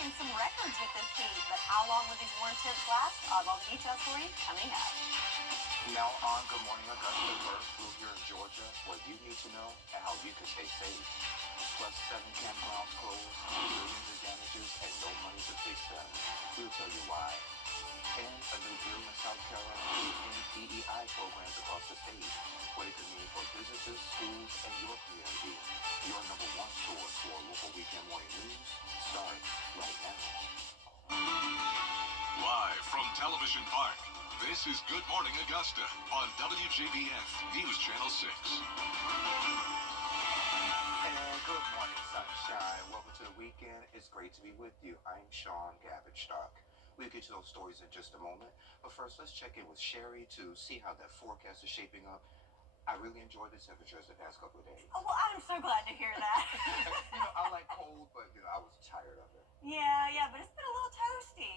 breaking some records with this heat. But how long will these warm temps last? I'll have all the details for you coming up. Now on Good Morning Augusta, bird flu here in Georgia, what you need to know and how you can stay safe. Plus 7 campgrounds closed, millions of damages, and no money to fix them. We'll tell you why. And a new bill in South Carolina and DEI programs across the state. What it could mean for businesses, schools, and your community. Your number one source for local weekend morning news starts right now. Live from Television Park, this is Good Morning Augusta on WJBF News Channel 6. And good morning, sunshine. Welcome to the weekend. It's great to be with you. I'm Sean Gavage-Stock. We'll get to those stories in just a moment. But first, let's check in with Sherry to see how that forecast is shaping up. I really enjoyed the temperatures the past couple of days. Oh, well, I'm so glad to hear that. I like cold, but I was tired of it. Yeah, but it's been a little toasty.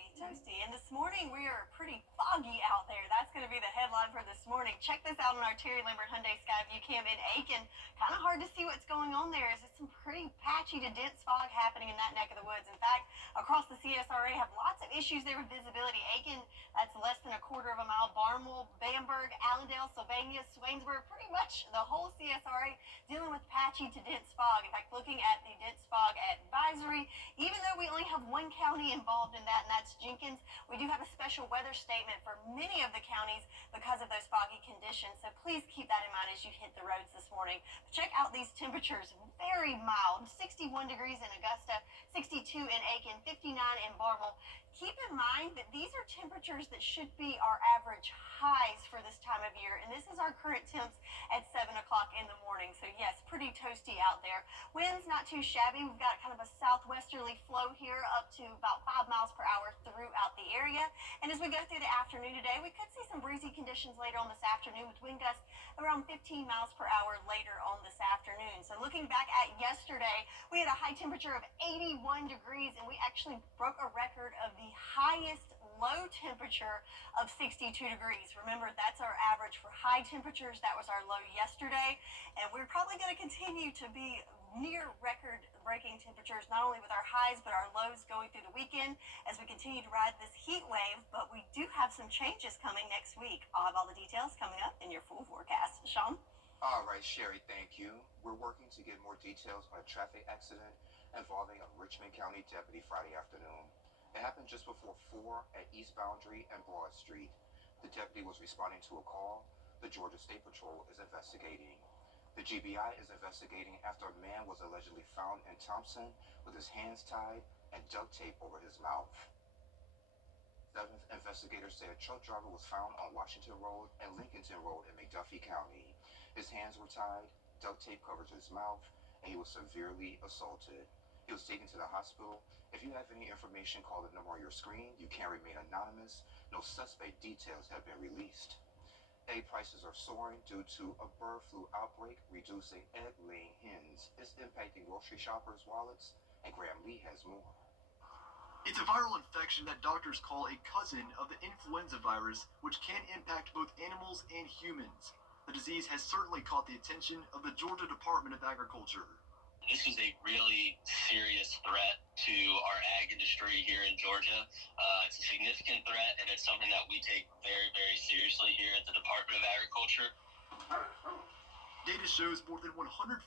And this morning we are pretty foggy out there. That's going to be the headline for this morning. Check this out on our Terry Lambert Hyundai Skyview Cam in Aiken. Kind of hard to see what's going on there. Is some pretty patchy to dense fog happening in that neck of the woods. In fact, across the CSRA have lots of issues there with visibility. Aiken, that's less than a quarter of a mile. Barnwell, Bamberg, Allendale, Sylvania, Swainsboro, pretty much the whole CSRA dealing with patchy to dense fog. In fact, looking at the dense fog advisory, even though we only have one county involved in that, and that's Jenkins, we do have a special weather statement for many of the counties because of those foggy conditions. So please keep that in mind as you hit the roads this morning. But check out these temperatures, very mild, 61 degrees in Augusta, 62 in Aiken, 59 in Barnwell. Keep in mind that these are temperatures that should be our average highs for this time of year, and this is our current temps at 7 o'clock in the morning. So yes, pretty toasty out there. Winds not too shabby. We've got kind of a southwesterly flow here up to about 5 miles per hour throughout the area. And as we go through the afternoon today, we could see some breezy conditions later on this afternoon with wind gusts around 15 miles per hour later on this afternoon. So looking back at yesterday, we had a high temperature of 81 degrees, and we actually broke a record of the highest low temperature of 62 degrees. Remember, that's our average for high temperatures. That was our low yesterday, and we're probably going to continue to be near record-breaking temperatures, not only with our highs but our lows going through the weekend as we continue to ride this heat wave. But we do have some changes coming next week. I'll have all the details coming up in your full forecast. Sean? All right, Sherry, thank you. We're working to get more details on a traffic accident involving a Richmond County deputy Friday afternoon. It happened just before 4 at East Boundary and Broad Street. The deputy was responding to a call. The Georgia State Patrol is investigating. The GBI is investigating after a man was allegedly found in Thompson with his hands tied and duct tape over his mouth. 7th, investigators say a truck driver was found on Washington Road and Lincolnton Road in McDuffie County. His hands were tied, duct tape covered his mouth, and he was severely assaulted. He was taken to the hospital. If you have any information, call the number on your screen. You can remain anonymous. No suspect details have been released. Egg prices are soaring due to a bird flu outbreak, reducing egg-laying hens. It's impacting grocery shoppers' wallets, and Graham Lee has more. It's a viral infection that doctors call a cousin of the influenza virus, which can impact both animals and humans. The disease has certainly caught the attention of the Georgia Department of Agriculture. This is a really serious threat to our ag industry here in Georgia. It's a significant threat, and it's something that we take very, very seriously here at the Department of Agriculture. Data shows more than 153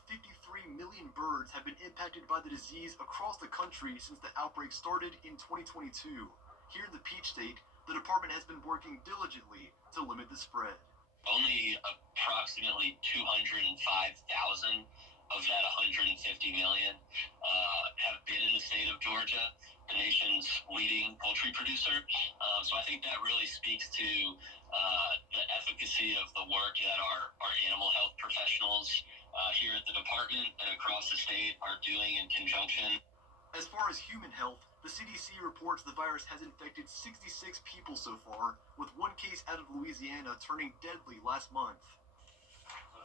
million birds have been impacted by the disease across the country since the outbreak started in 2022. Here in the Peach State, the department has been working diligently to limit the spread. Only approximately 205,000 of that 150 million have been in the state of Georgia, the nation's leading poultry producer. So I think that really speaks to the efficacy of the work that our animal health professionals here at the department and across the state are doing in conjunction. As far as human health, the CDC reports the virus has infected 66 people so far, with one case out of Louisiana turning deadly last month.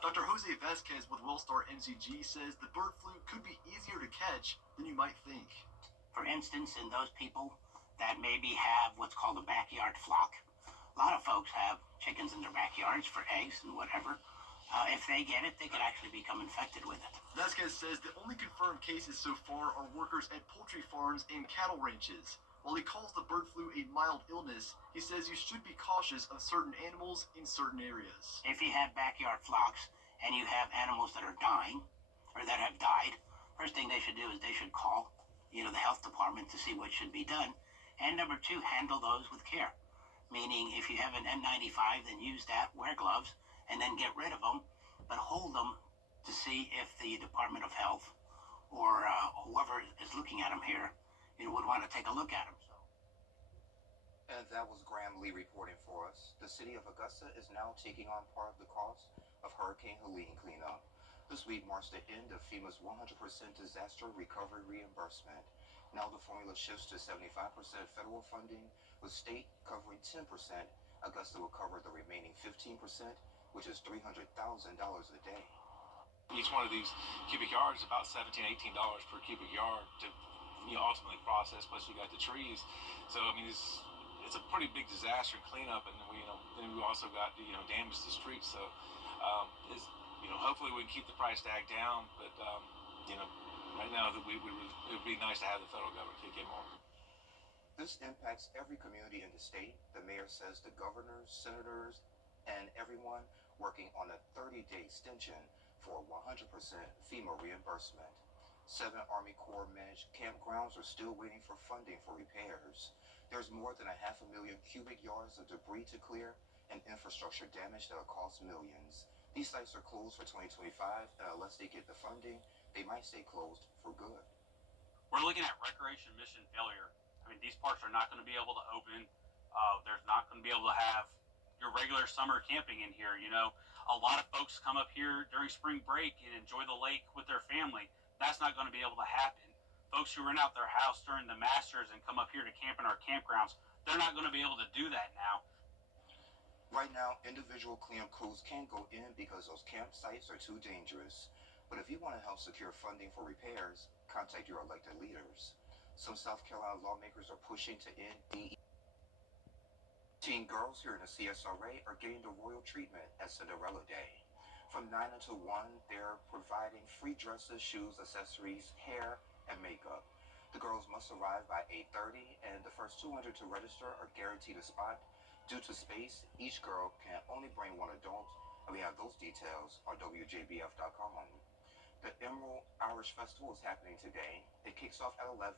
Dr. Jose Vasquez with Wellstar MCG says the bird flu could be easier to catch than you might think. For instance, in those people that maybe have what's called a backyard flock. A lot of folks have chickens in their backyards for eggs and whatever. If they get it, they could actually become infected with it. Vasquez says the only confirmed cases so far are workers at poultry farms and cattle ranches. While he calls the bird flu a mild illness, he says you should be cautious of certain animals in certain areas. If you have backyard flocks and you have animals that are dying or that have died, first thing they should do is they should call, the health department to see what should be done. And number two, handle those with care. Meaning, if you have an N95, then use that, wear gloves, and then get rid of them, but hold them to see if the Department of Health or whoever is looking at them here, would want to take a look at them. And that was Graham Lee reporting for us. The city of Augusta is now taking on part of the cost of Hurricane Helene cleanup. This week marks the end of FEMA's 100% disaster recovery reimbursement. Now the formula shifts to 75% federal funding, with state covering 10%. Augusta will cover the remaining 15%, which is $300,000 a day. Each one of these cubic yards is about $17, $18 per cubic yard to ultimately process. Plus you got the trees, so I mean it's a pretty big disaster cleanup, and then we also got damage to the streets. So hopefully we can keep the price tag down, but right now it would be nice to have the federal government kick in more. This impacts every community in the state. The mayor says the governors, senators, and everyone working on a 30-day extension for 100% FEMA reimbursement. 7 Army Corps managed campgrounds are still waiting for funding for repairs. There's more than 500,000 cubic yards of debris to clear and infrastructure damage that'll cost millions. These sites are closed for 2025, and unless they get the funding, they might stay closed for good. We're looking at recreation mission failure. I mean, these parks are not going to be able to open. There's not going to be able to have your regular summer camping in here. A lot of folks come up here during spring break and enjoy the lake with their family. That's not going to be able to happen. Folks who rent out their house during the Masters and come up here to camp in our campgrounds, they're not going to be able to do that now. Right now, individual cleanup crews can't go in because those campsites are too dangerous. But if you want to help secure funding for repairs, contact your elected leaders. Some South Carolina lawmakers are pushing to end DE. Teen girls here in the CSRA are getting the royal treatment at Cinderella Day. From 9 until 1, they're providing free dresses, shoes, accessories, hair, and makeup. The girls must arrive by 8:30, and the first 200 to register are guaranteed a spot. Due to space, each girl can only bring one adult, and we have those details on WJBF.com. The Emerald Irish Festival is happening today. It kicks off at 11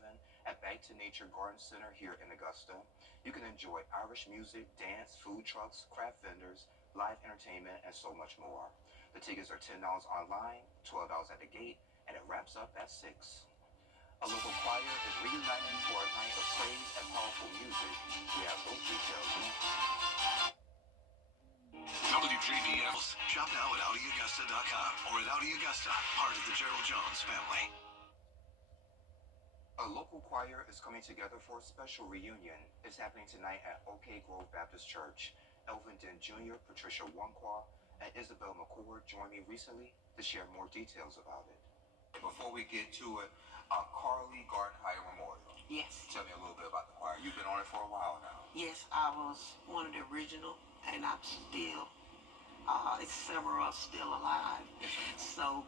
at Back to Nature Garden Center here in Augusta. You can enjoy Irish music, dance, food trucks, craft vendors, live entertainment, and so much more. The tickets are $10 online, $12 at the gate, and it wraps up at 6. A local choir is reuniting for a night of praise and powerful music. We have those details next. WJBF. Shop now at AudiAugusta.com or at Audi Augusta, part of the Gerald Jones family. A local choir is coming together for a special reunion. It's happening tonight at Oak Grove Baptist Church. Elvin Den Jr., Patricia Wonqua, and Isabel McCord joined me recently to share more details about it. Before we get to it, Carly Garden High Memorial. Yes. Tell me a little bit about the choir. You've been on it for a while now. Yes, I was one of the original, and I'm still, several are still alive. Yes, So,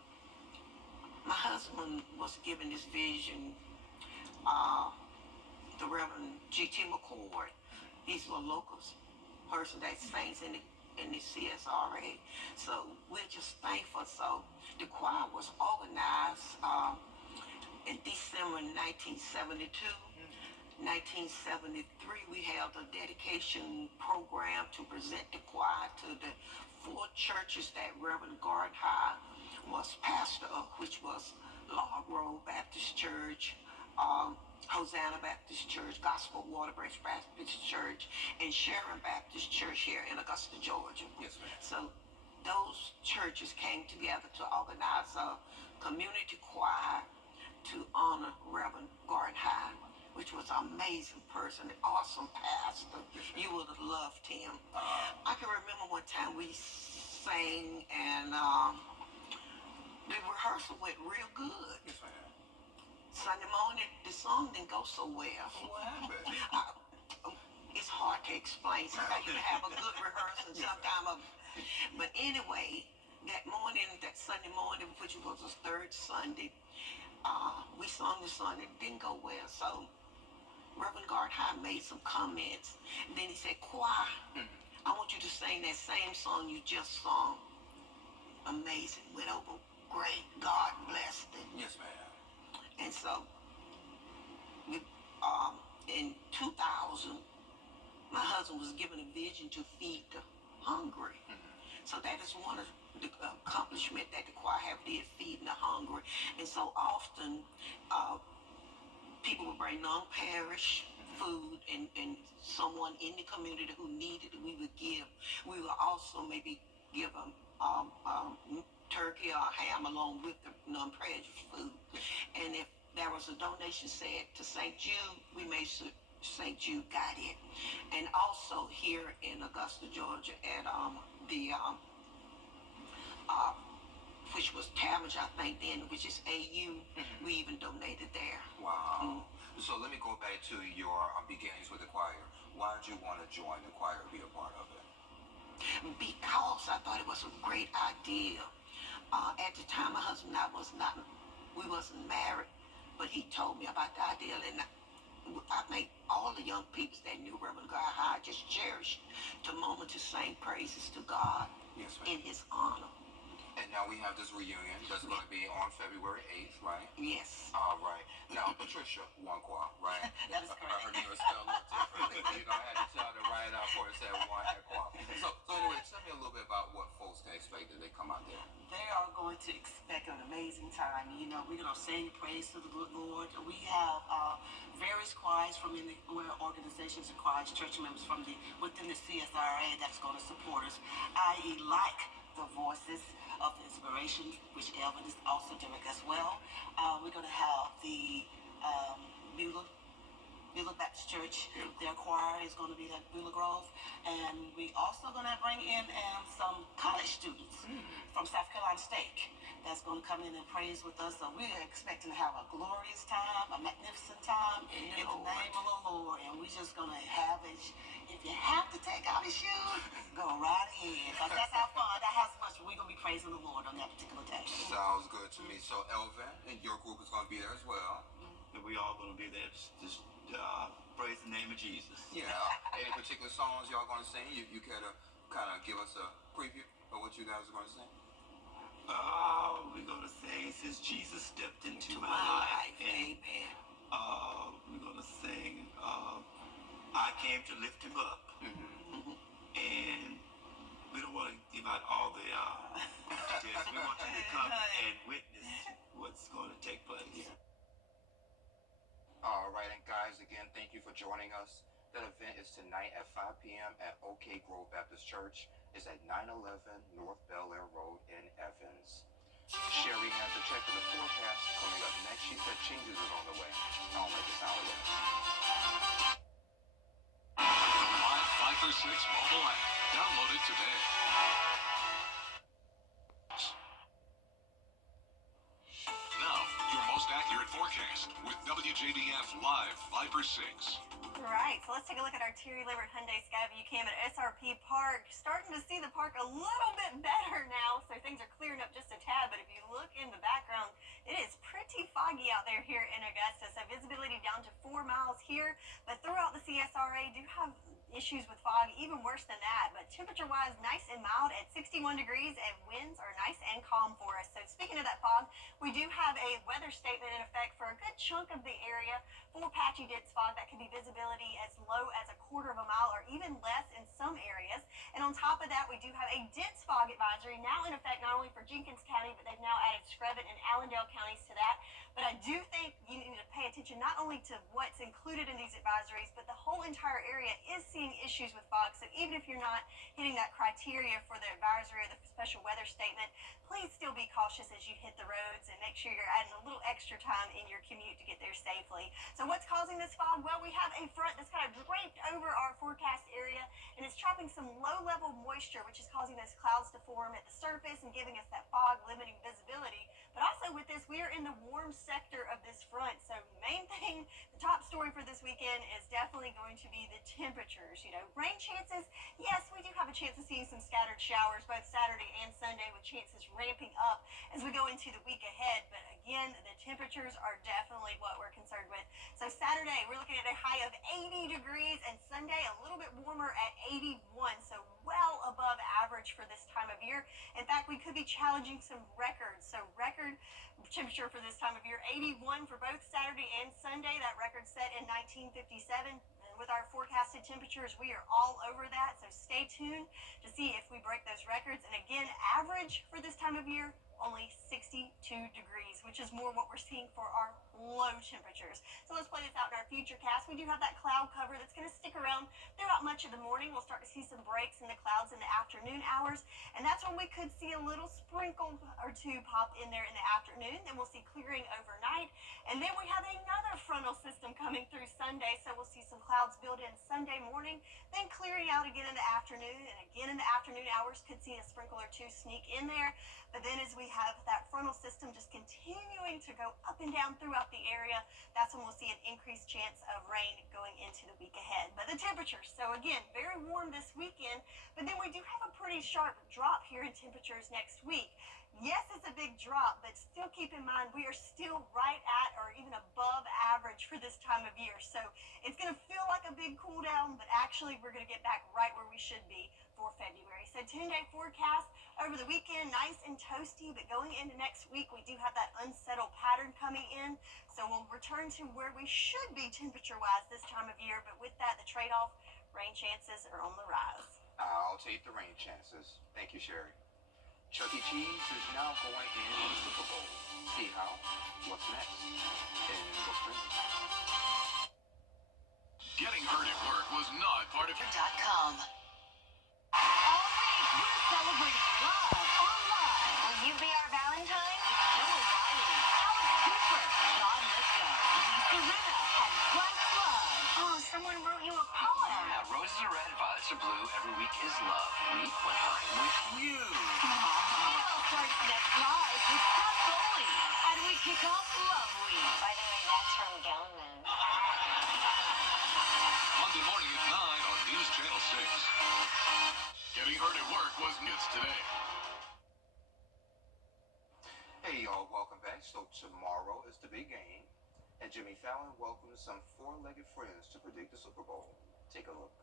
my husband was given this vision, the Reverend G.T. McCord. He's a local person that sings in the CSRA. So, we're just thankful. So, the choir was organized in December 1972. 1973, we held a dedication program to present the choir to the 4 churches that Reverend Garden High was pastor of, which was Log Road Baptist Church, Hosanna Baptist Church, Gospel Waterbridge Baptist Church, and Sharon Baptist Church here in Augusta, Georgia. Yes, ma'am. So those churches came together to organize a community choir to honor Reverend Garden High, which was an amazing person, an awesome pastor. You would have loved him. I can remember one time we sang, and the rehearsal went real good. Yes, ma'am. Sunday morning, the song didn't go so well. What happened? It's hard to explain. Sometimes you have a good rehearsal, sometimes but anyway, that morning, that Sunday morning, which was the third Sunday, we sung the song. It didn't go well, so Reverend Gardhigh made some comments. And then he said, choir, I want you to sing that same song you just sung. Amazing. Went over great. God blessed it. Yes, ma'am. And so, we, in 2000, my husband was given a vision to feed the hungry. So that is one of the accomplishments that the choir have did, feeding the hungry. And so often, people would bring non-parish food and someone in the community who needed it, we would give. We would also maybe give them turkey or ham along with the non-parish food. And if there was a donation said to St. Jude, we made sure St. Jude got it. And also here in Augusta, Georgia, at the which was Talmadge, I think then, which is AU, we even donated there. Wow. So let me go back to your beginnings with the choir. Why did you want to join the choir and be a part of it? Because I thought it was a great idea. At the time, my husband and I we wasn't married, but he told me about the idea, and I think all the young people that knew Reverend Gardhigh just cherished the moment to sing praises to God. Yes, ma'am. In his honor. And now we have this reunion that's going to be on February 8th, right? Yes. All right. Now, Patricia, one choir, right? That is correct. Her name is spelled a little differently. I had to tell her to write it out for it, said one at choir. So anyway, tell me a little bit about what folks can expect as they come out there. They are going to expect an amazing time. You know, we're going to sing praise to the good Lord. We have various choirs from organizations and choirs, church members from within the CSRA that's going to support us, i.e. like the Voices of Inspiration, which Elvin is also doing as well. We're going to have the Beulah Baptist Church. Their choir is going to be at Beulah Grove. And we also going to bring in some college students from South Carolina State that's going to come in and praise with us. So we're expecting to have a glorious time, a magnificent time in the name of the Lord. And we're just going to have it. If you have to take out your shoes, go right ahead. Because that's our fun. That has much. We're going to be praising the Lord on that particular day. Sounds good to me. So Elvin and your group is going to be there as well. And we all going to be there. Just praise the name of Jesus. Yeah. Any particular songs y'all going to sing? You care to kind of give us a preview of what you guys are going to sing? We're going to sing Since Jesus Stepped Into My Life. And we're going to sing I Came to Lift Him Up. And we don't want to give out all the details. We want you to come and witness what's going to take place. All right, and guys, again, thank you for joining us. That event is tonight at 5 p.m. at OK Grove Baptist Church. It's at 911 North Bel Air Road in Evans. Sherry has a check of the forecast coming up next. She said changes is on the way. I don't like the sound of that. The Live 5 for 6 mobile app. Download it today. Now, your most accurate forecast with WJBF Live 5 for 6. Right, so let's take a look at our Terry Libbert Hyundai Skyview Cam at SRP Park. Starting to see the park a little bit better now, so things are clearing up just a tad. But if you look in the background, it is pretty foggy out there here in Augusta. So visibility down to 4 miles here, but throughout the CSRA do have issues with fog, even worse than that. But temperature-wise, nice and mild at 61 degrees, and winds are nice and calm for us. So speaking of that fog, we do have a weather statement in effect for a good chunk of the area for patchy dense fog that can be visibility as low as a quarter of a mile or even less in some areas. And on top of that, we do have a dense fog advisory now in effect not only for Jenkins County, but they've now added Screven and Allendale counties to that. But I do think you need to pay attention not only to what's included in these advisories, but the whole entire area is seeing issues with fog. So even if you're not hitting that criteria for the advisory or the special weather statement, please still be cautious as you hit the roads and make sure you're adding a little extra time in your commute to get there safely. So what's causing this fog? Well, we have a front that's kind of draped over our forecast area, and it's trapping some low-level moisture, which is causing those clouds to form at the surface and giving us that fog, limiting visibility. But also with this, we are in the warm sector of this front. So main thing, the top story for this weekend is definitely definitely going to be the temperatures. Rain chances, yes, we do have a chance of seeing some scattered showers both Saturday and Sunday, with chances ramping up as we go into the week ahead. But again, the temperatures are definitely what we're concerned with. So Saturday, we're looking at a high of 80 degrees, and Sunday a little bit warmer at 81. So well above average for this time of year. In fact, we could be challenging some records. So record temperature for this time of year, 81 for both Saturday and Sunday. That record set in 1957. And with our forecasted temperatures, we are all over that. So stay tuned to see if we break those records. And again, average for this time of year, only 62 degrees, which is more what we're seeing for our low temperatures. So let's play this out in our future cast. We do have that cloud cover that's going to stick around throughout much of the morning. We'll start to see some breaks in the clouds in the afternoon hours, and that's when we could see a little sprinkle or two pop in there in the afternoon. Then we'll see clearing overnight, and then we have another frontal system coming through Sunday, so we'll see some clouds build in Sunday morning, then clearing out again in the afternoon, and again in the afternoon hours could see a sprinkle or two sneak in there. But then as we have that frontal system just continuing to go up and down throughout the area, that's when we'll see an increased chance of rain going into the week ahead. But the temperatures, so again, very warm this weekend, but then we do have a pretty sharp drop here in temperatures next week. Yes, it's a big drop, but still keep in mind we are still right at or even above average for this time of year. So it's going to feel like a big cool down, but actually we're going to get back right where we should be for February. So 10-day forecast over the weekend, nice and toasty, but going into next week, we do have that unsettled pattern coming in. So we'll return to where we should be temperature-wise this time of year, but with that, the trade-off, rain chances are on the rise. I'll take the rain chances. Thank you, Sherry. Chuck E. Cheese is now going in on the Super Bowl. See how? What's next? And what's trending? Getting hurt at work was not part of .com. All week, we're celebrating love online. Will you be our Valentine? With Bill O'Reilly, Alex Cooper, John Lithgow, Lisa Rinna, and Bryce Love. Oh, someone wrote you a poem. Yeah, roses are red, violets are blue. Every week is love week when I'm with you. It all starts next live with Scott Foley. And we kick off Love Week. By the way, that's from Gelman. Monday morning at 9 on News Channel 6. Getting hurt at work was news today. Hey, y'all, welcome back. So tomorrow is the big game, and Jimmy Fallon welcomes some four-legged friends to predict the Super Bowl. Take a look.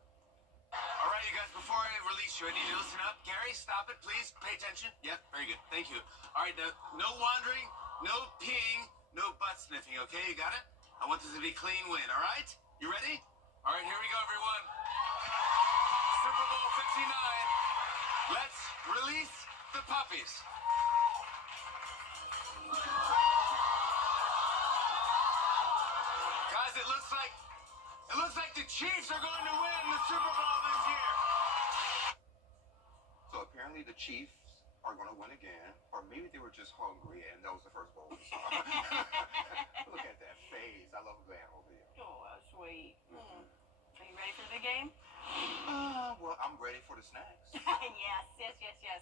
All right, you guys, before I release you, I need you to listen up. Gary, stop it, please. Pay attention. Yep, very good. Thank you. All right, now, no wandering, no peeing, no butt sniffing, okay? You got it? I want this to be a clean win, all right? You ready? All right, here we go, everyone. Super Bowl 59. Let's release the puppies. Guys, it looks like the Chiefs are going to win the Super Bowl this year. So apparently the Chiefs are going to win again, or maybe they were just hungry and that was the first bowl. Look at that face. I love Glenn over here. Oh, that's sweet. Are you ready for the big game? Well, I'm ready for the snacks. Yes.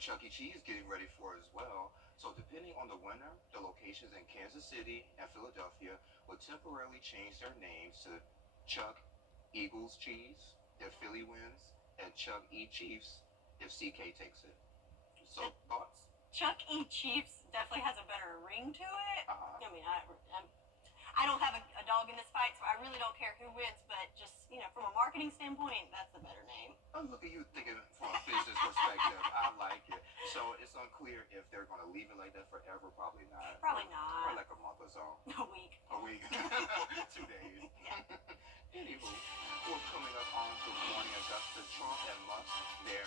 Chuck E. Cheese getting ready for it as well. So depending on the winner, the locations in Kansas City and Philadelphia will temporarily change their names to Chuck Eagles Cheese if Philly wins, and Chuck E. Chiefs if CK takes it. So thoughts? Chuck E. Chiefs definitely has a better ring to it. I mean, I don't have a dog in this fight, so I really don't care who wins, but just, from a marketing standpoint, that's the better name. Oh, look at you thinking from a business perspective. I like it. So it's unclear if they're going to leave it like that forever. Probably not. Probably not. Or like a month or so. A week. 2 days. Anywho, we're coming up on Good Morning Augusta. Trump and Musk, their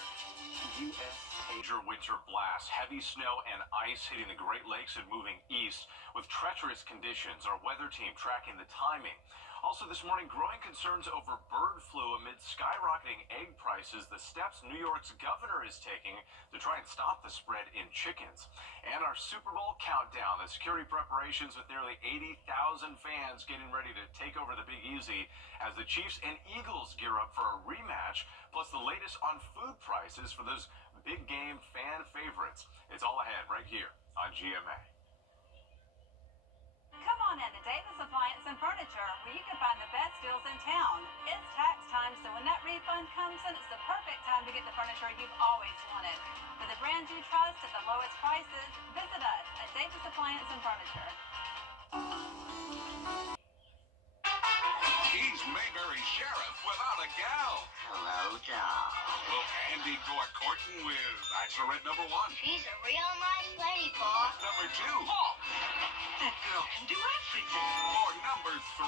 U.S. Major winter blast, heavy snow and ice hitting the Great Lakes and moving east with treacherous conditions. Our weather team tracking the timing. Also this morning, growing concerns over bird flu amid skyrocketing egg prices, the steps New York's governor is taking to try and stop the spread in chickens. And our Super Bowl countdown, the security preparations with nearly 80,000 fans getting ready to take over the Big Easy as the Chiefs and Eagles gear up for a rematch, plus the latest on food prices for those big game fan favorites. It's all ahead right here on GMA. Come on in to Davis Appliance and Furniture, where you can find the best deals in town. refund comes in, it's the perfect time to get the furniture you've always wanted. For the brands you trust at the lowest prices, visit us at Davis Appliance and Furniture. He's Mayberry Sheriff without a gal. Hello, John. Will Andy go a courting with Bachelorette number 1? She's a real nice lady, Pa. Number 2? Oh, That girl can do everything. or number 3?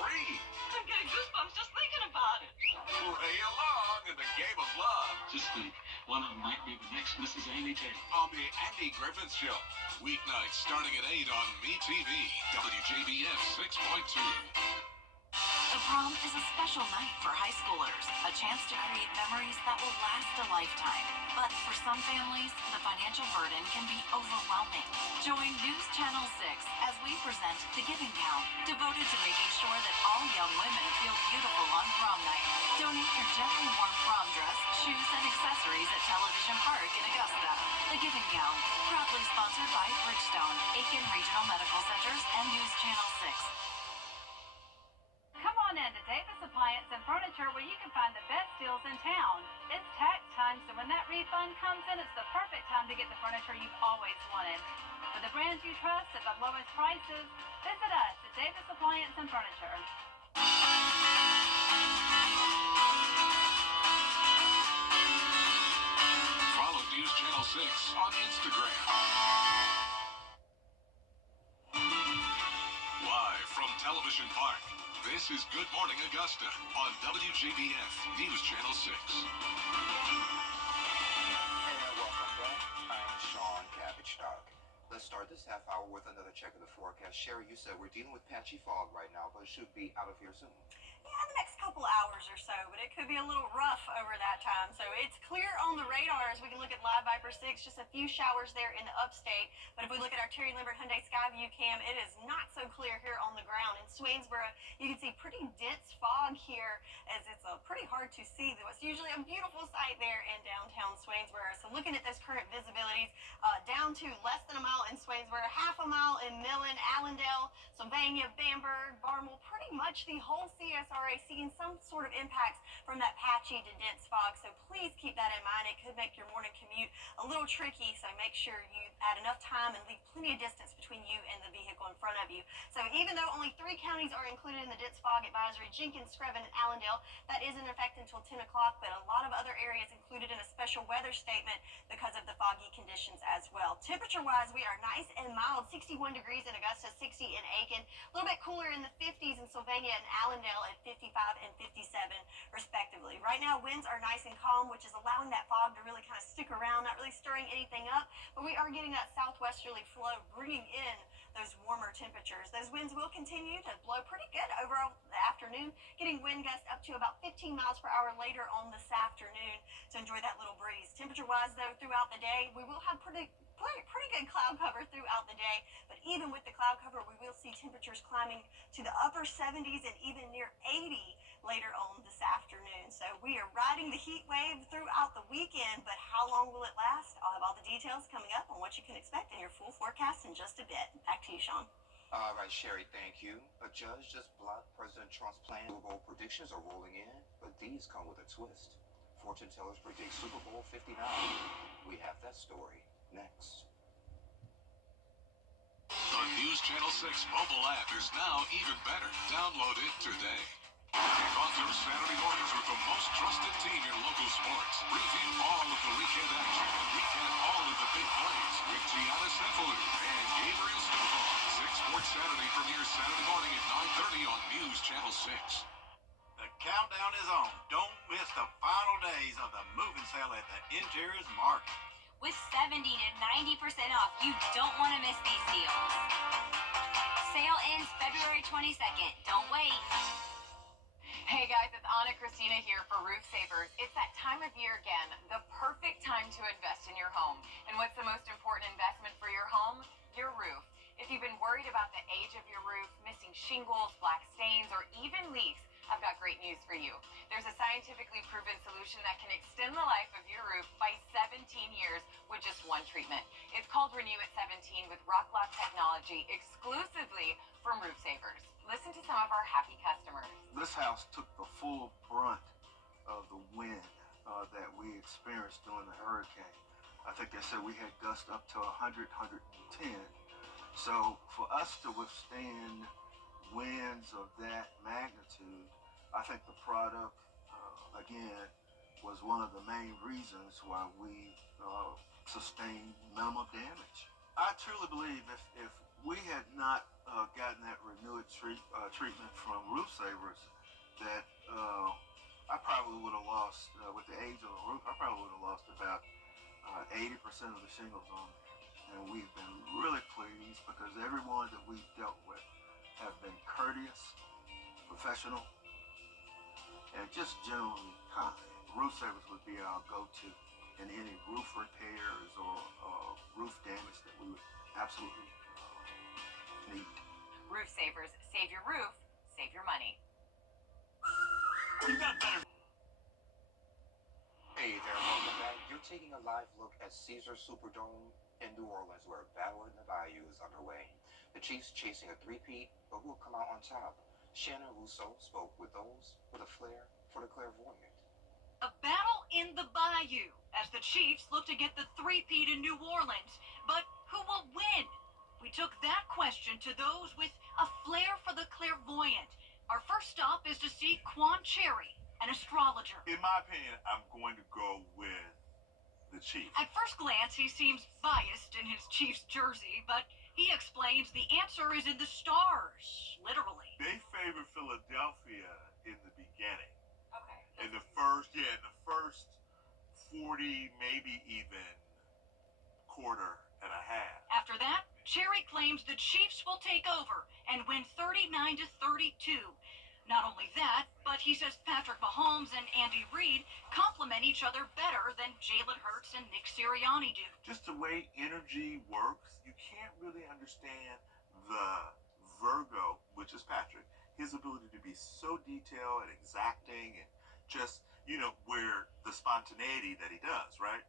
I'm getting goosebumps just thinking about it. Play along in the game of love Just think, one of them might be the next Mrs. Amy Taylor. on the Andy Griffith Show. Weeknights starting at 8 on MeTV, WJBF 6.2. The prom is a special night for high schoolers, a chance to create memories that will last a lifetime. But for some families, the financial burden can be overwhelming. Join News Channel 6 as we present The Giving Gown, devoted to making sure that all young women feel beautiful on prom night. Donate your gently worn prom dress, shoes, and accessories at Television Park in Augusta. The Giving Gown, proudly sponsored by Bridgestone, Aiken Regional Medical Centers, and News Channel 6. Come on in to Davis Appliance and Furniture, where you can find the best deals in town. It's tax time, so when that refund comes in, it's the perfect time to get the furniture you've always wanted. For the brands you trust at the lowest prices, visit us at Davis Appliance and Furniture. Follow News Channel 6 on Instagram. Live from Television Park, this is Good Morning Augusta on WJBF News Channel 6. And welcome back. I'm Sean Cabbage Stock. Let's start this half hour with another check of the forecast. Sherry, you said we're dealing with patchy fog right now, but it should be out of here soon. Yeah, the next couple hours or so, but it could be a little rough over that time. So it's clear on the radar as we can look at Live Viper 6, just a few showers there in the upstate. But if we look at our Terry Lambert Hyundai Skyview cam, it is not so clear here on the ground. In Swainsboro, you can see pretty dense fog here as it's pretty hard to see what's usually a beautiful sight there in downtown Swainsboro. So looking at those current visibilities, down to less than a mile in Swainsboro, half a mile in Millen, Allendale, Sylvania, Bamberg, Barnwell, pretty much the whole CSRA seeing some sort of impacts from that patchy to dense fog. So please keep that in mind. It could make your morning commute a little tricky, so make sure you add enough time and leave plenty of distance between you and the vehicle in front of you. So even though only 3 counties are included in the dense fog advisory, Jenkins, Screven, and Allendale, that is in effect until 10 o'clock, but a lot of other areas included in a special weather statement because of the foggy conditions as well. Temperature-wise, we are nice and mild, 61 degrees in Augusta, 60 in Aiken, a little bit cooler in the 50s in Sylvania and Allendale at 55 and 57 respectively. Right now, winds are nice and calm, which is allowing that fog to really kind of stick around, not really stirring anything up, but we are getting that southwesterly flow, bringing in those warmer temperatures. Those winds will continue to blow pretty good over the afternoon, getting wind gusts up to about 15 miles per hour later on this afternoon to enjoy that little breeze. Temperature-wise, though, throughout the day, we will have pretty good cloud cover throughout the day, but even with the cloud cover, we will see temperatures climbing to the upper 70s and even near 80 later on this afternoon. So we are riding the heat wave throughout the weekend, but how long will it last? I'll have all the details coming up on what you can expect in your full forecast in just a bit. Back to you, Sean. All right, Sherry, thank you. A judge just blocked President Trump's plan. Super Bowl predictions are rolling in, but these come with a twist. Fortune tellers predict Super Bowl 59. We have that story next. The News Channel 6 mobile app is now even better. Download it today. Kick off your Saturday mornings with the most trusted team in local sports. Preview all of the weekend action and recap all of the big plays with Gianna Cephalou and Gabriel Stovall. 6 Sports Saturday premieres Saturday morning at 9:30 on News Channel 6. The countdown is on. Don't miss the final days of the moving sale at the Interiors Market. With 70 to 90% off, you don't want to miss these deals. Sale ends February 22nd. Don't wait. Hey guys, it's Anna Christina here for Roof Savers. It's that time of year again, the perfect time to invest in your home. And what's the most important investment for your home? Your roof. If you've been worried about the age of your roof, missing shingles, black stains, or even leaks, I've got great news for you. There's a scientifically proven solution that can extend the life of your roof by 17 years with just one treatment. It's called Renew at 17 with Rock Lock technology exclusively from Roof Savers. Listen to some of our happy customers. This house took the full brunt of the wind that we experienced during the hurricane. I think they said we had gusts up to 100, 110. So for us to withstand winds of that magnitude, I think the product, again, was one of the main reasons why we sustained minimal damage. I truly believe if we had not gotten that renewed treatment from roof savers, that I probably would have lost, with the age of the roof, I probably would have lost about 80% of the shingles on it. And we've been really pleased because everyone that we've dealt with have been courteous, professional, and just generally kind. Roof savers would be our go-to in any roof repairs or roof damage that we would absolutely need. Roof savers, save your roof, save your money. You got better. Hey there, welcome back. You're taking a live look at Caesars Superdome in New Orleans, where Battle in the Bayou is underway. The Chiefs chasing a three-peat, but who will come out on top? Shannon Rousseau spoke with those with a flair for the clairvoyant. A battle in the Bayou as the Chiefs look to get the three-peat in New Orleans. But who will win? We took that question to those with a flair for the clairvoyant. Our first stop is to see Quan Cherry, an astrologer. In my opinion, I'm going to go with the Chiefs. At first glance, he seems biased in his Chiefs jersey, but he explains the answer is in the stars, literally. They favor Philadelphia in the beginning. Okay. In the first 40, maybe even quarter and a half. After that, Cherry claims the Chiefs will take over and win 39-32. Not only that, but he says Patrick Mahomes and Andy Reid complement each other better than Jalen Hurts and Nick Sirianni do. Just the way energy works, you can't really understand the Virgo, which is Patrick, his ability to be so detailed and exacting and just, where the spontaneity that he does, right?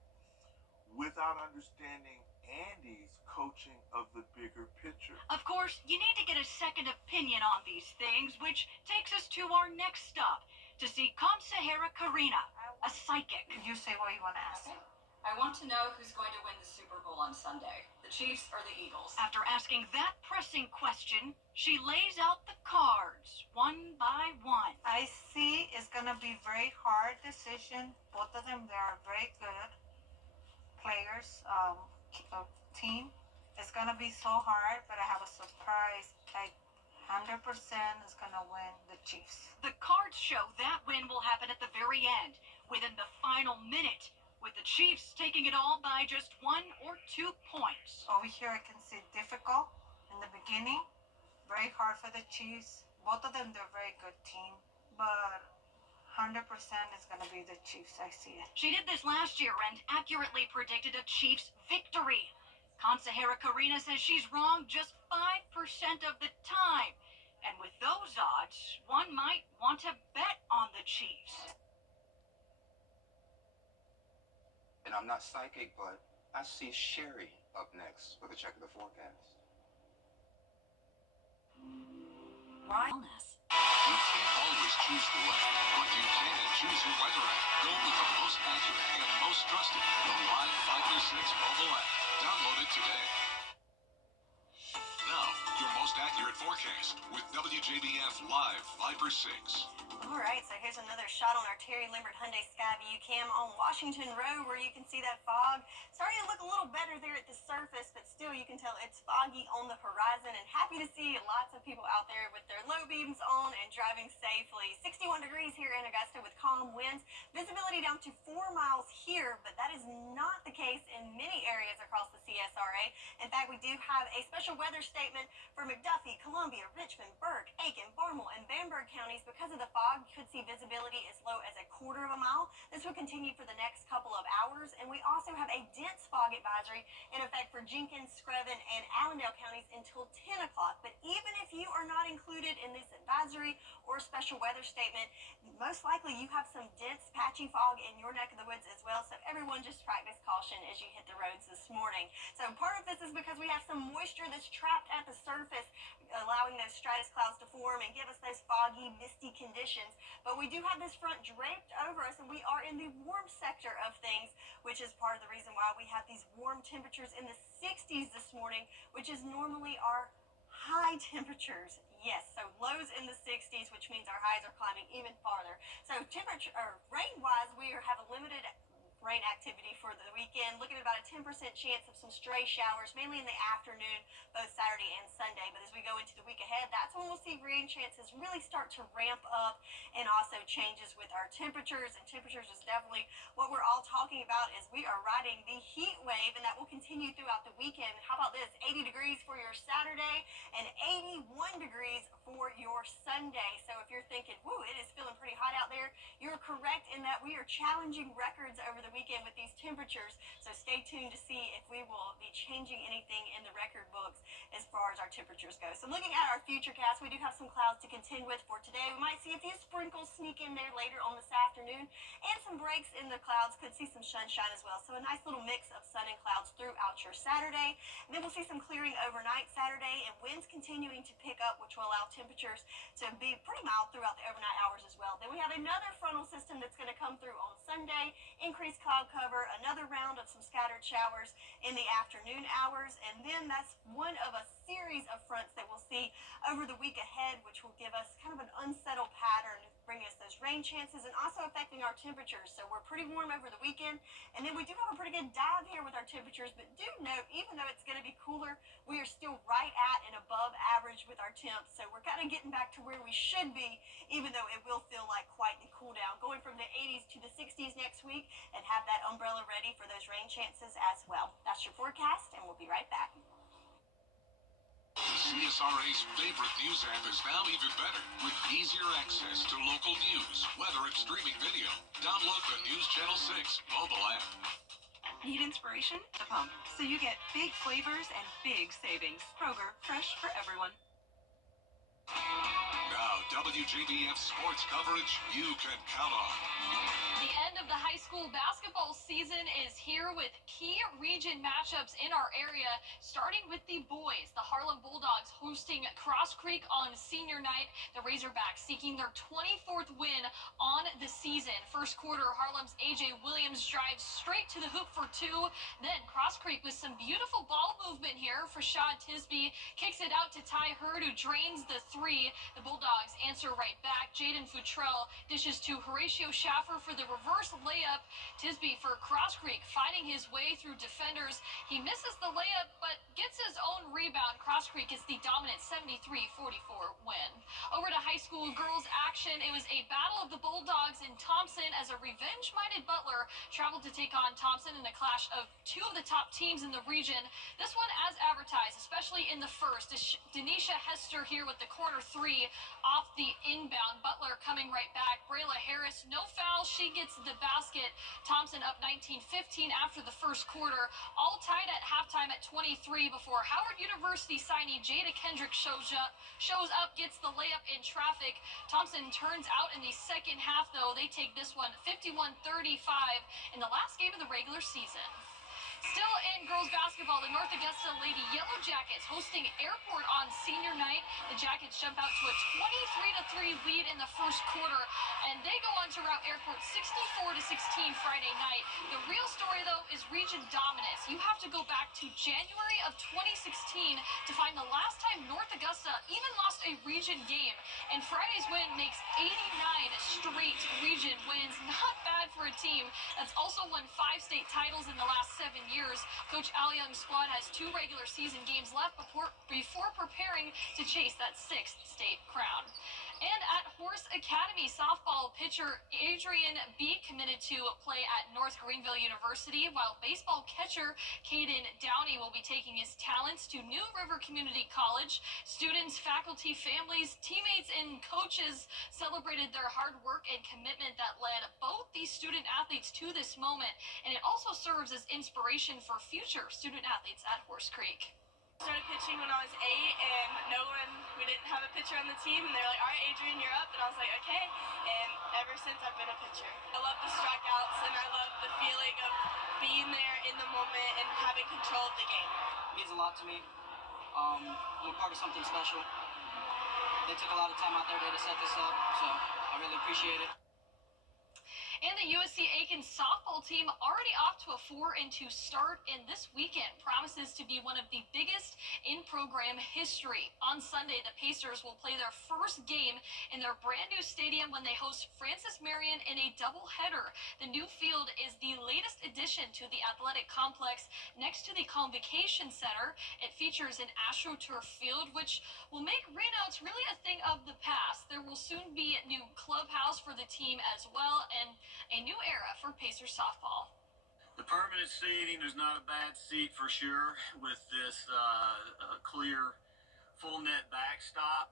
Without understanding Andy's coaching of the bigger picture. Of course, you need to get a second opinion on these things, which takes us to our next stop, to see Consahera Karina, a psychic. You say what you want to ask. Okay. I want to know who's going to win the Super Bowl on Sunday, the Chiefs or the Eagles. After asking that pressing question, she lays out the cards, one by one. I see it's going to be very hard decision. Both of them, they are very good players, team. It's going to be so hard, but I have a surprise. Like 100% is going to win the Chiefs. The cards show that win will happen at the very end, within the final minute, with the Chiefs taking it all by just 1 or 2 points. Over here, I can see difficult in the beginning. Very hard for the Chiefs. Both of them, they're a very good team. But 100% is going to be the Chiefs. I see it. She did this last year and accurately predicted a Chiefs victory. Consahera Karina says she's wrong just 5% of the time. And with those odds, one might want to bet on the Chiefs. And I'm not psychic, but I see Sherry up next with a check of the forecast. Right. You can't always choose the weather, but you can choose your weather app. Go with the most accurate and most trusted, the Live 536 mobile app. Download it today. Now, your most accurate forecast with WJBF Live 536. All right, so here's another shot on our Terry Limbert Hyundai Skyview cam on Washington Road, where you can see that fog starting to look a little better there at the surface, but still you can tell it's foggy on the horizon. And happy to see lots of people out there with their low beams on and driving safely. 61 degrees here in Augusta with calm winds. Visibility down to 4 miles here, but that is not the case in many areas across the CSRA. In fact, we do have a special weather statement for McDuffie, Columbia, Richmond, Burke, Aiken, Barnwell, and Bamberg counties. Because of the fog, you could see visibility as low as 1/4 of a mile. This will continue for the next couple of hours, and we also have a dense fog advisory in effect for Jenkins, Screven, and Allendale counties until 10 o'clock. But even if you are not included in this advisory or special weather statement, most likely you have some dense, patchy fog in your neck of the woods as well. So everyone just practice caution as you hit the roads this morning. So part of this is because we have some moisture that's trapped at the surface, allowing those stratus clouds to form and give us those foggy, misty conditions. But we do have this front draped over us, and we are in the warm sector of things, which is part of the reason why we have these warm temperatures in the 60s this morning, which is normally our high temperatures. Yes, so lows in the 60s, which means our highs are climbing even farther. So temperature or rain-wise, we have a limited rain activity for the weekend, looking at about a 10% chance of some stray showers, mainly in the afternoon, both Saturday and Sunday. But as we go into the week ahead, that's when we'll see rain chances really start to ramp up, and also changes with our temperatures. And temperatures is definitely what we're all talking about, as we are riding the heat wave, and that will continue throughout the weekend. How about this? 80 degrees for your Saturday and 81 degrees for your Sunday. So if you're thinking, woo, it is feeling pretty hot out there, you're correct in that we are challenging records over the weekend with these temperatures. So stay tuned to see if we will be changing anything in the record books as far as our temperatures go. So looking at our futurecast, we do have some clouds to contend with for today. We might see a few sprinkles sneak in there later on this afternoon, and some breaks in the clouds. Could see some sunshine as well. So a nice little mix of sun and clouds throughout your Saturday. And then we'll see some clearing overnight Saturday, and winds continuing to pick up, which will allow temperatures to be pretty mild throughout the overnight hours as well. Then we have another frontal system that's going to come through on Sunday, increased cloud cover, another round of some scattered showers in the afternoon hours, and then that's one of a series of fronts that we'll see over the week ahead, which will give us kind of an unsettled pattern, bringing us those rain chances and also affecting our temperatures. So we're pretty warm over the weekend, and then we do have a pretty good dive here with our temperatures, but do note, even though it's going to be cooler, we are still right at and above average with our temps. So we're kind of getting back to where we should be, even though it will feel like quite the cool down, going from the 80s to the 60s next week, and have that umbrella ready for those rain chances as well. That's your forecast, and we'll be right back. The CSRA's favorite news app is now even better, with easier access to local news, weather, and streaming video. Download the News Channel 6 mobile app. Need inspiration? The Pump. So you get big flavors and big savings. Kroger, fresh for everyone. Now, WJBF sports coverage you can count on. The end of the high school basketball season is here, with key region matchups in our area, starting with the boys. The Harlem Bulldogs hosting Cross Creek on senior night. The Razorbacks seeking their 24th win on the season. First quarter, Harlem's A.J. Williams drives straight to the hoop for two. Then Cross Creek with some beautiful ball movement here. Rashad Tisby kicks it out to Ty Hurd, who drains the three. The Bulldogs answer right back. Jaden Futrell dishes to Horatio Schaffer for the reverse layup. Tisby for Cross Creek fighting his way through defenders. He misses the layup, but gets his own rebound. Cross Creek gets the dominant 73-44 win. Over to high school girls action. It was a battle of the Bulldogs in Thompson, as a revenge-minded Butler traveled to take on Thompson in a clash of two of the top teams in the region. This one as advertised, especially in the first. Denisha Hester here with the corner three off the inbound. Butler coming right back. Brayla Harris, no foul. She gets the basket. Thompson up 19-15 after the first quarter. All tied at halftime at 23 before Howard University signee Jada Kendrick shows up, gets the layup in traffic. Thompson turns out in the second half, though. They take this one 51-35 in the last game of the regular season. Still in girls basketball, the North Augusta Lady Yellow Jackets hosting Airport on senior night. The Jackets jump out to a 23-3 lead in the first quarter, and they go on to rout Airport 64-16 Friday night. The real story, though, is region dominance. You have to go back to January of 2016 to find the last time North Augusta even lost a region game, and Friday's win makes 89 straight region wins. Not bad for a team that's also won 5 state titles in the last 7 years. Coach Al Young's squad has 2 regular season games left before preparing to chase that 6th state crown. And at Horse Academy, softball pitcher Adrian B. committed to play at North Greenville University, while baseball catcher Caden Downey will be taking his talents to New River Community College. Students, faculty, families, teammates, and coaches celebrated their hard work and commitment that led both these student athletes to this moment, and it also serves as inspiration for future student athletes at Horse Creek. Started pitching when I was 8, and we didn't have a pitcher on the team, and they're like, all right, Adrian, you're up, and I was like, okay, and ever since I've been a pitcher. I love the strikeouts, and I love the feeling of being there in the moment and having control of the game. It means a lot to me. I'm a part of something special. They took a lot of time out their day to set this up, so I really appreciate it. And the USC Aiken softball team already off to a 4-2 start, and this weekend promises to be one of the biggest in program history. On Sunday, the Pacers will play their first game in their brand new stadium when they host Francis Marion in a doubleheader. The new field is the latest addition to the athletic complex next to the Convocation Center. It features an AstroTurf field, which will make rainouts really a thing of the past. There will soon be a new clubhouse for the team as well, and a new era for Pacers softball. The permanent seating is not a bad seat for sure with this clear full net backstop.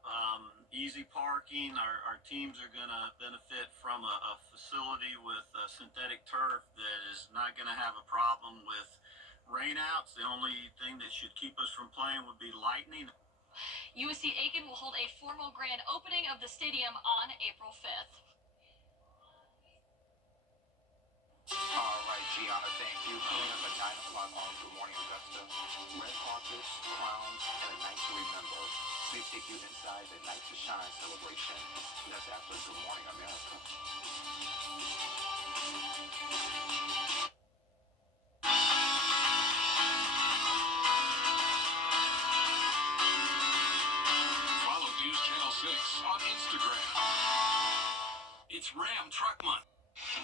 Easy parking. Our teams are going to benefit from a facility with synthetic turf that is not going to have a problem with rainouts. The only thing that should keep us from playing would be lightning. USC Aiken will hold a formal grand opening of the stadium on April 5th. All right, Gianna, thank you. Coming up at 9 o'clock on Good Morning Augusta, red carpets, crowns, and a night to remember. We take you inside the Night to Shine celebration. That's after Good Morning America. Follow News Channel 6 on Instagram. It's Ram Truck Month.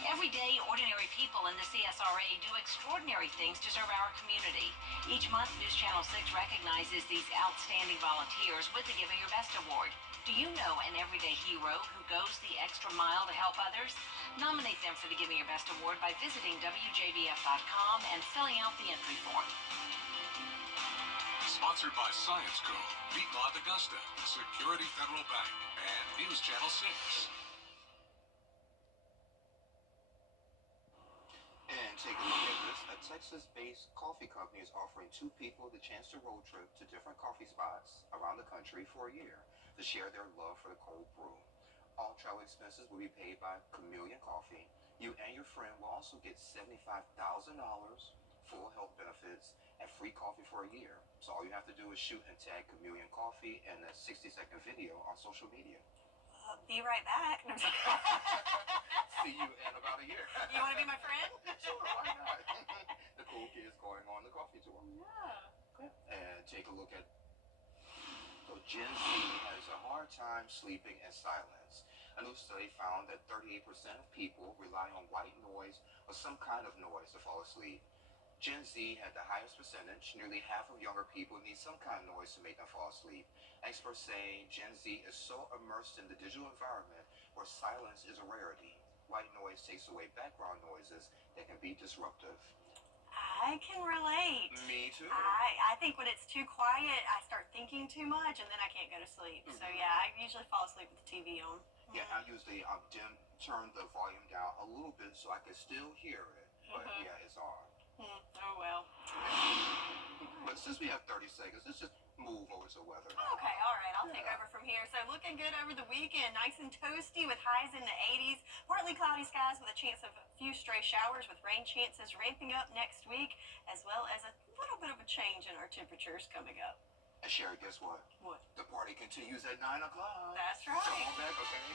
Every day, ordinary people in the CSRA do extraordinary things to serve our community. Each month, News Channel 6 recognizes these outstanding volunteers with the Giving Your Best Award. Do you know an everyday hero who goes the extra mile to help others? Nominate them for the Giving Your Best Award by visiting WJBF.com and filling out the entry form. Sponsored by Science Co., Beatmont Augusta, Security Federal Bank, and News Channel 6. And take a look at this. A Texas-based coffee company is offering 2 people the chance to road trip to different coffee spots around the country for a year to share their love for the cold brew. All travel expenses will be paid by Chameleon Coffee. You and your friend will also get $75,000, full health benefits, and free coffee for a year. So all you have to do is shoot and tag Chameleon Coffee in a 60-second video on social media. Be right back. See you in about a year. You want to be my friend? Sure, why not? The cool kids going on the coffee tour. Yeah. And take a look at, so Gen Z has a hard time sleeping in silence. A new study found that 38% of people rely on white noise or some kind of noise to fall asleep. Gen Z had the highest percentage. Nearly half of younger people need some kind of noise to make them fall asleep. Experts say Gen Z is so immersed in the digital environment where silence is a rarity. White noise takes away background noises that can be disruptive. I can relate. Me too. I think when it's too quiet, I start thinking too much, and then I can't go to sleep. So yeah, I usually fall asleep with the TV on. Yeah, I usually turn the volume down a little bit so I can still hear it. But yeah, it's on. Oh well. But since we have 30 seconds, let's just move over to weather. Okay, all right, I'll take over from here. So looking good over the weekend, nice and toasty with highs in the 80s. Partly cloudy skies with a chance of a few stray showers with rain chances ramping up next week, as well as a little bit of a change in our temperatures coming up. And Sherry, guess what? What? The party continues at 9 o'clock. That's right. Come on back, okay?